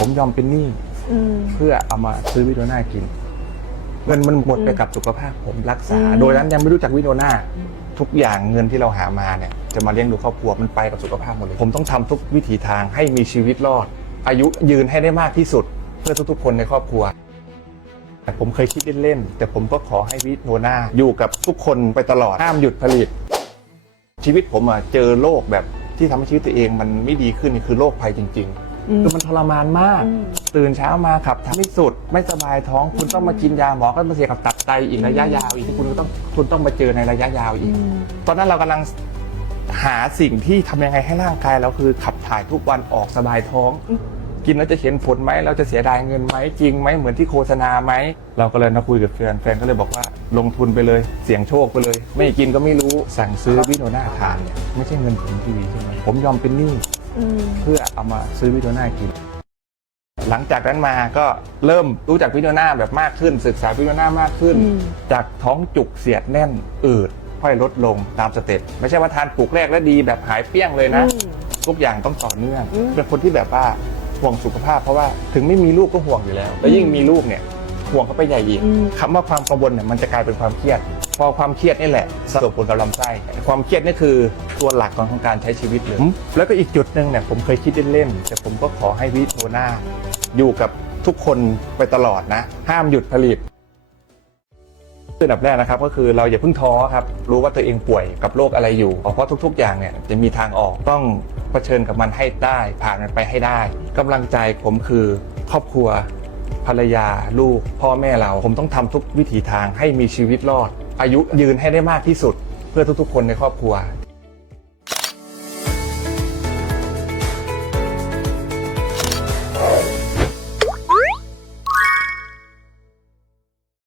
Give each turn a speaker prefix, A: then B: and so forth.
A: ผมยอมเป็นหนี้
B: อืม
A: เพื่อเอามาซื้อวิโดนากินเงินมันหมดไปกับสุขภาพผมรักษา
B: อืม
A: โดยนั้นยังไม่รู้จักวิโดนาทุกอย่างเงินที่เราหามาเนี่ย จะมาเลี้ยงดูครอบครัวมันไปกับสุขภาพหมดเลย ผมต้องทำทุกวิถีทางให้มีชีวิตรอด อายุยืนให้ได้มากที่สุด เพื่อทุกๆ คนในครอบครัว ผมเคยคิดเล่นๆแต่ผมก็ขอให้วิโดนาอยู่กับทุกคนไปตลอดห้ามหยุดผลิต ชีวิตผมอะเจอโรคแบบที่ทำให้ชีวิตตัวเองมันไม่ดีขึ้นนี่คือโรคภัยจริง
B: อืม
A: ๆ คือมันทรมานมาก
B: อืม
A: ตื่นเช้ามาขับถ่ายไม่สุด ไม่สบายท้องคุณต้องมากินยาหมอก็มาเสียกับตับไตอีกระยะยาวอีกที่คุณก็ต้องคุณต้องมาเจอในระยะยาวอีก ตอนนั้นเรากำลังหาสิ่งที่ทำยังไงให้ร่างกายเราคือขับถ่ายทุกวันออกสบายท้อง
B: อืม
A: กินแล้วจะเห็นผลไหมเราจะเสียดายเงินไหมจริงไหมเหมือนที่โฆษณาไหมเราก็เลยมาคุยกับแฟนแฟนก็เลยบอกว่าลงทุนไปเลย เสี่ยงโชคไปเลย ไม่กินก็ไม่รู้สั่งซื้อวิโนนาทานเนี่ยไม่ใช่เงินผมทีใช่ไหมผมยอมเป็นหนี้
B: อืม
A: เพื่อเอามาซื้อวิโดนากิน หลังจากนั้นมาก็เริ่มรู้จักวิโดนาแบบมากขึ้น ศึกษาวิโดนามากขึ้น
B: อืม
A: จากท้องจุกเสียดแน่นอืดค่อยลดลงตามสเต็ปไม่ใช่ว่าทานปลูกแรกแล้วดีแบบหายเปี้ยงเลยนะ
B: อืม
A: ทุกอย่างต้องต่อเนื่อง
B: อืม
A: เป็นคนที่แบบว่าห่วงสุขภาพเพราะว่าถึงไม่มีลูกก็ห่วงอยู่แล้ว แล้วยิ่งมีลูกเนี่ย ห่วงเขาไปใหญ่อีก
B: อืม
A: คำว่าความกังวลเนี่ยมันจะกลายเป็นความเครียด พอความเครียดนี่แหละส่งผลกับลำไส้ ความเครียดนี่คือตัวหลักของการใช้ชีวิตเลยแล้วก็อีกจุดหนึ่งเนี่ยผมเคยคิดเล่นๆแต่ผมก็ขอให้วิโทนาอยู่กับทุกคนไปตลอดนะ ห้ามหยุดผลิตคืออันดับแรกนะครับก็คือเราอย่าเพิ่งท้อครับรู้ว่าตัวเองป่วยกับโรคอะไรอยู่ เพราะทุก ๆ อย่างเนี่ยจะมีทางออกต้องเผชิญกับมันให้ได้ ผ่านมันไปให้ได้กำลังใจผมคือครอบครัว ภรรยาลูก พ่อแม่เราผมต้องทำทุกวิถีทางให้มีชีวิตรอด อายุยืนให้ได้มากที่สุด เพื่อทุกๆ คนในครอบครัว